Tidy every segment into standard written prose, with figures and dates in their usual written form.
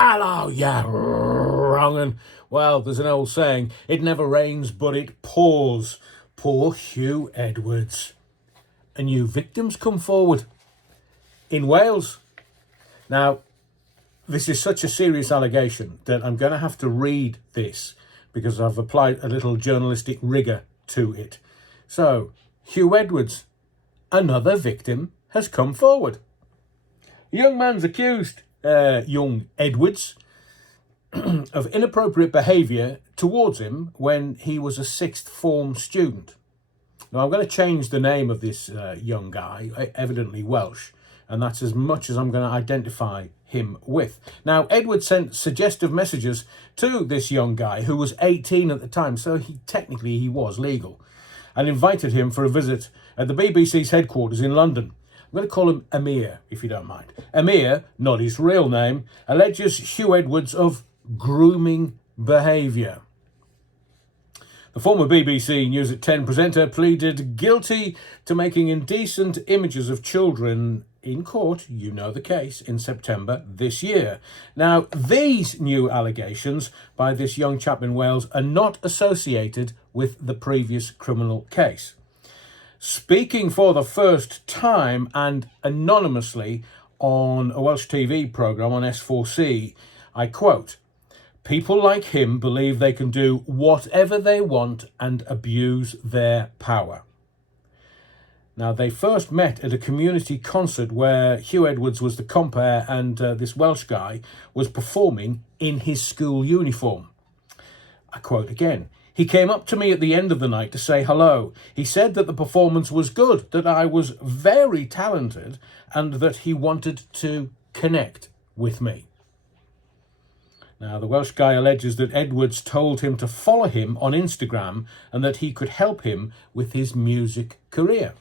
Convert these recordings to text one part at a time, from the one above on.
Hello, yeah, wrong. And, well, there's an old saying, it never rains, but it pours. Poor Huw Edwards. And new victims come forward in Wales. Now, this is such a serious allegation that I'm going to have to read this because I've applied a little journalistic rigour to it. So, Huw Edwards, another victim, has come forward. A young man's accused, young Edwards, of inappropriate behaviour towards him when he was a sixth form student. Now, I'm going to change the name of this young guy, evidently Welsh, and that's as much as I'm going to identify him with. Now, Edwards sent suggestive messages to this young guy who was 18 at the time, so he was legal, and invited him for a visit at the BBC's headquarters in London. I'm going to call him Amir, if you don't mind. Amir, not his real name, alleges Huw Edwards of grooming behaviour. The former BBC News at 10 presenter pleaded guilty to making indecent images of children in court, you know the case, in September this year. Now, these new allegations by this young chap in Wales are not associated with the previous criminal case. Speaking for the first time and anonymously on a Welsh TV programme on S4C, I quote, "People like him believe they can do whatever they want and abuse their power." Now, they first met at a community concert where Huw Edwards was the compere and this Welsh guy was performing in his school uniform. I quote again, "He came up to me at the end of the night to say hello. He said that the performance was good, that I was very talented, and that he wanted to connect with me." Now, the Welsh guy alleges that Edwards told him to follow him on Instagram and that he could help him with his music career.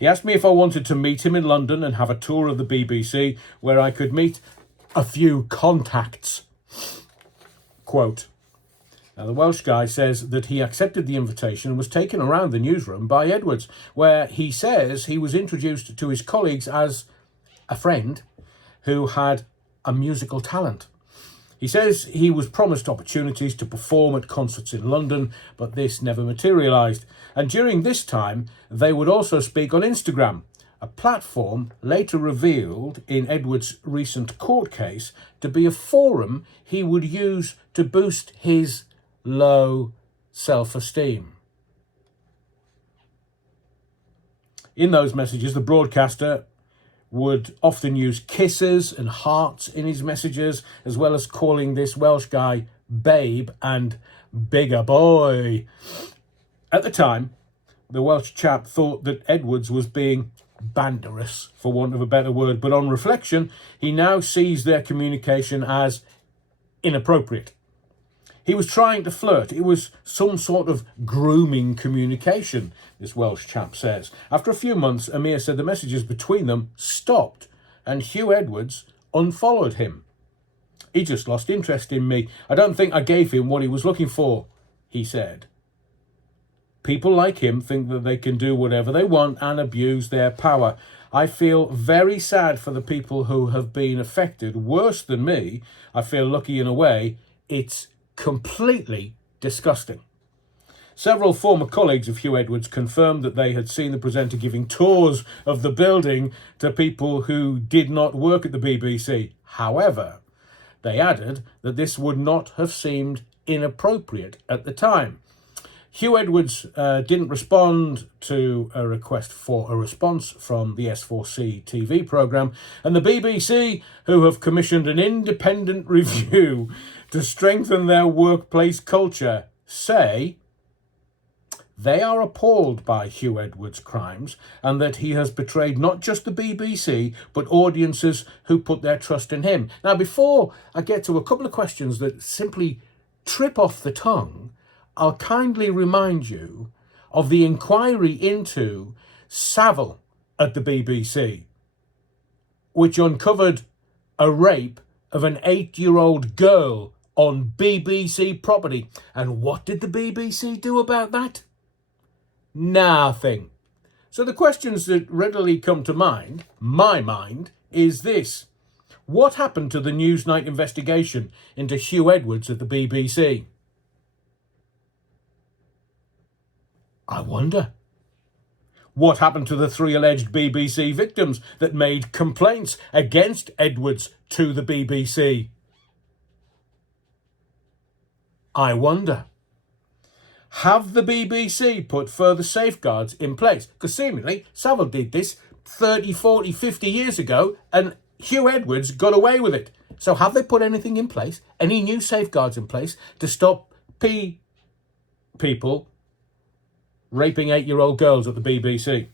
He asked me if I wanted to meet him in London and have a tour of the BBC where I could meet a few contacts. Quote, now, the Welsh guy says that he accepted the invitation and was taken around the newsroom by Edwards, where he says he was introduced to his colleagues as a friend who had a musical talent. He says he was promised opportunities to perform at concerts in London, but this never materialised. And during this time, they would also speak on Instagram, a platform later revealed in Edwards' recent court case to be a forum he would use to boost his low self-esteem. In those messages, the broadcaster would often use kisses and hearts in his messages, as well as calling this Welsh guy babe and bigger boy. At the time, the Welsh chap thought that Edwards was being banterous, for want of a better word, but on reflection, he now sees their communication as inappropriate. He was trying to flirt. It was some sort of grooming communication, this Welsh chap says. After a few months, Amir said the messages between them stopped and Huw Edwards unfollowed him. "He just lost interest in me. I don't think I gave him what he was looking for," he said. "People like him think that they can do whatever they want and abuse their power. I feel very sad for the people who have been affected. Worse than me, I feel lucky in a way. It's completely disgusting." Several former colleagues of Huw Edwards confirmed that they had seen the presenter giving tours of the building to people who did not work at the BBC. However, they added that this would not have seemed inappropriate at the time. Huw Edwards didn't respond to a request for a response from the S4C TV programme, and the BBC, who have commissioned an independent review to strengthen their workplace culture, say they are appalled by Huw Edwards' crimes and that he has betrayed not just the BBC, but audiences who put their trust in him. Now, before I get to a couple of questions that simply trip off the tongue, I'll kindly remind you of the inquiry into Savile at the BBC, which uncovered a rape of an 8-year-old girl on BBC property. And what did the BBC do about that? Nothing. So the questions that readily come to mind, my mind, is this. What happened to the Newsnight investigation into Huw Edwards at the BBC? I wonder. What happened to the 3 alleged BBC victims that made complaints against Edwards to the BBC? I wonder. Have the BBC put further safeguards in place? Because seemingly Savile did this 30, 40, 50 years ago and Huw Edwards got away with it. So have they put anything in place? Any new safeguards in place to stop people raping 8-year-old girls at the BBC?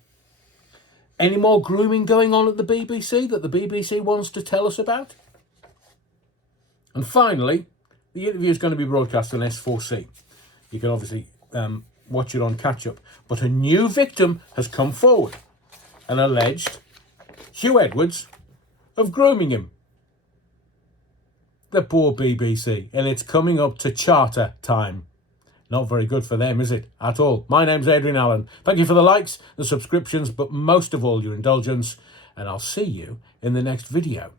Any more grooming going on at the BBC that the BBC wants to tell us about? And finally, the interview is going to be broadcast on S4C. You can obviously watch it on catch-up. But a new victim has come forward and alleged Huw Edwards of grooming him. The poor BBC. And it's coming up to charter time. Not very good for them, is it? At all. My name's Adrian Allen. Thank you for the likes, the subscriptions, but most of all your indulgence. And I'll see you in the next video.